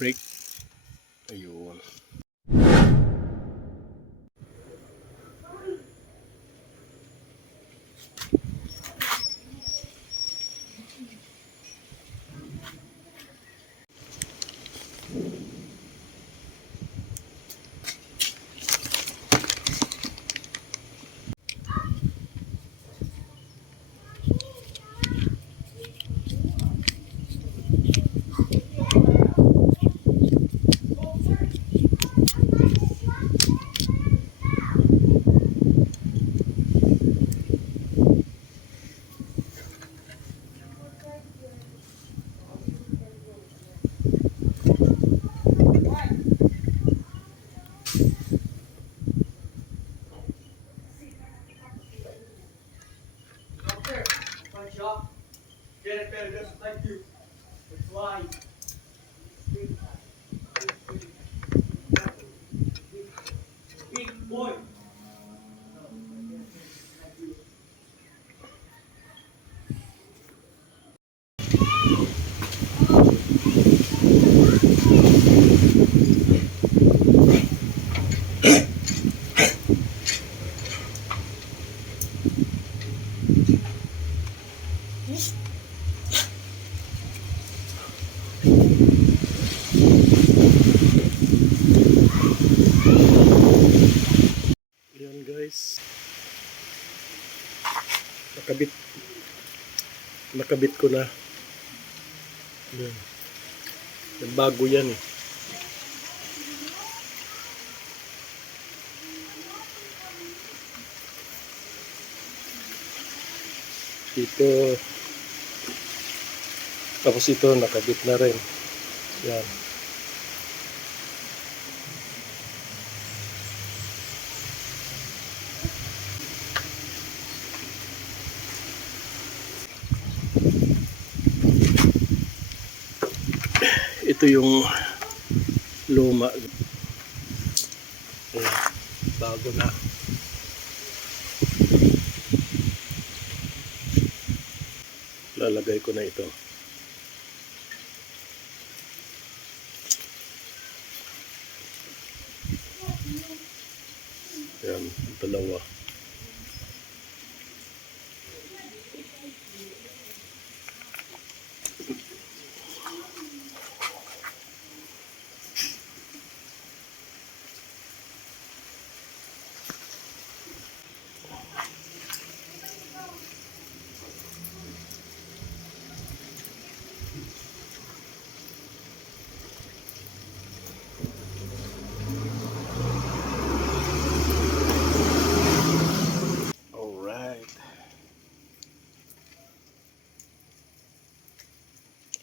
Break. Ayun. Ayan guys. Nakabit ko na. Ayan. Bago yan eh. Ito. Tapos ito nakabit na rin. Yan. Ito yung luma. Bago na. Lalagay ko na ito. Yan, dalawa.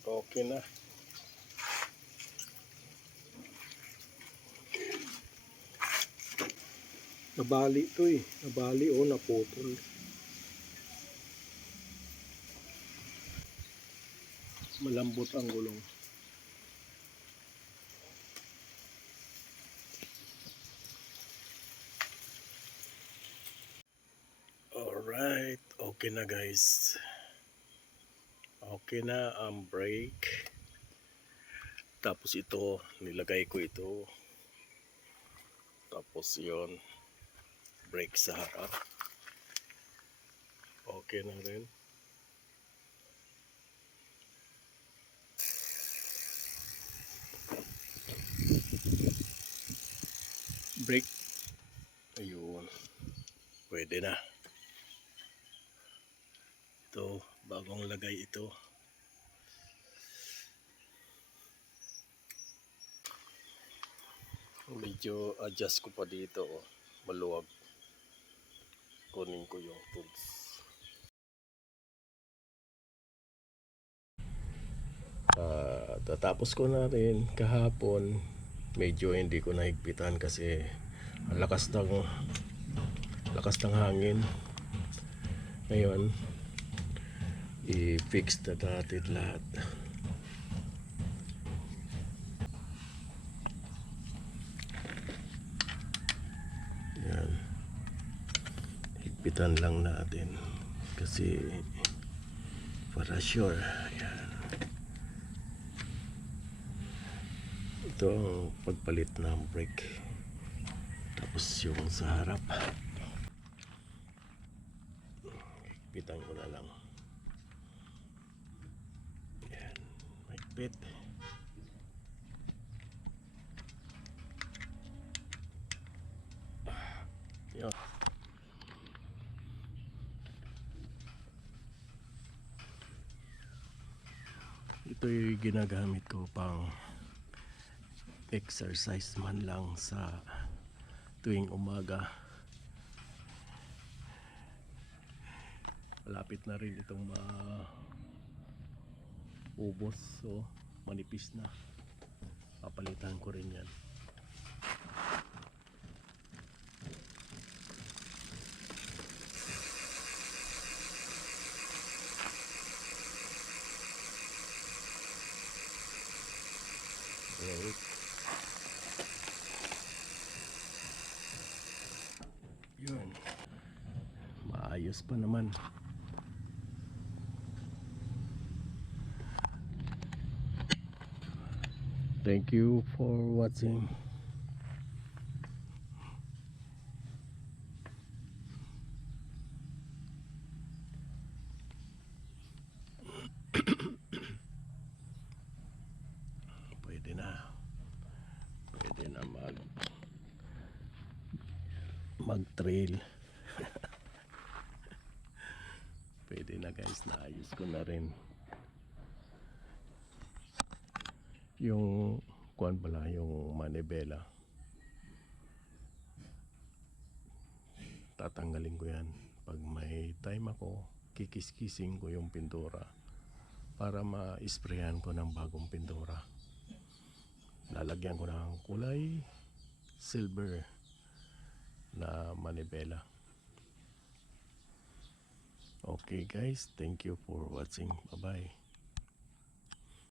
Okay na. Nabali ito eh. Nabali o naputol. Malambot ang gulong. Alright. Okay na guys. Okay na ang brake. Tapos ito, nilagay ko ito. Tapos yon, brake sa harap. Okay na rin. Brake. Ayun. Pwede na. Ito, bagong lagay ito. Medyo adjust ko pa dito, oh. Maluwag. Kunin ko yung tools. Tatapos ko na rin kahapon. Medyo hindi ko nahigpitan kasi ang lakas ng hangin. Ngayon, i-fix na natin lahat. Yan. Higpitan lang natin kasi para sure. Yan. Ito ang pagpalit ng brake. Tapos yung sa harap. Higpitan ko na lang. Yan. Mahigpit. Yan. Ito'y ginagamit ko pang exercise man lang sa tuwing umaga. Malapit na rin itong ubos, so manipis na. Papalitan ko rin yan. Okay. Yun. Maayos pa naman. Thank you for watching. Pwede na. Pwede na mag-trail. Pwede na guys, naayos ko na rin. Yung kuwan pala, yung manibela. Tatanggalin ko yan. Pag may time ako, kikis-kising ko yung pintura para ma-sprayan ko ng bagong pintura. Lalagyan ko ng kulay silver na manibela. Okay guys, thank you for watching. Bye bye.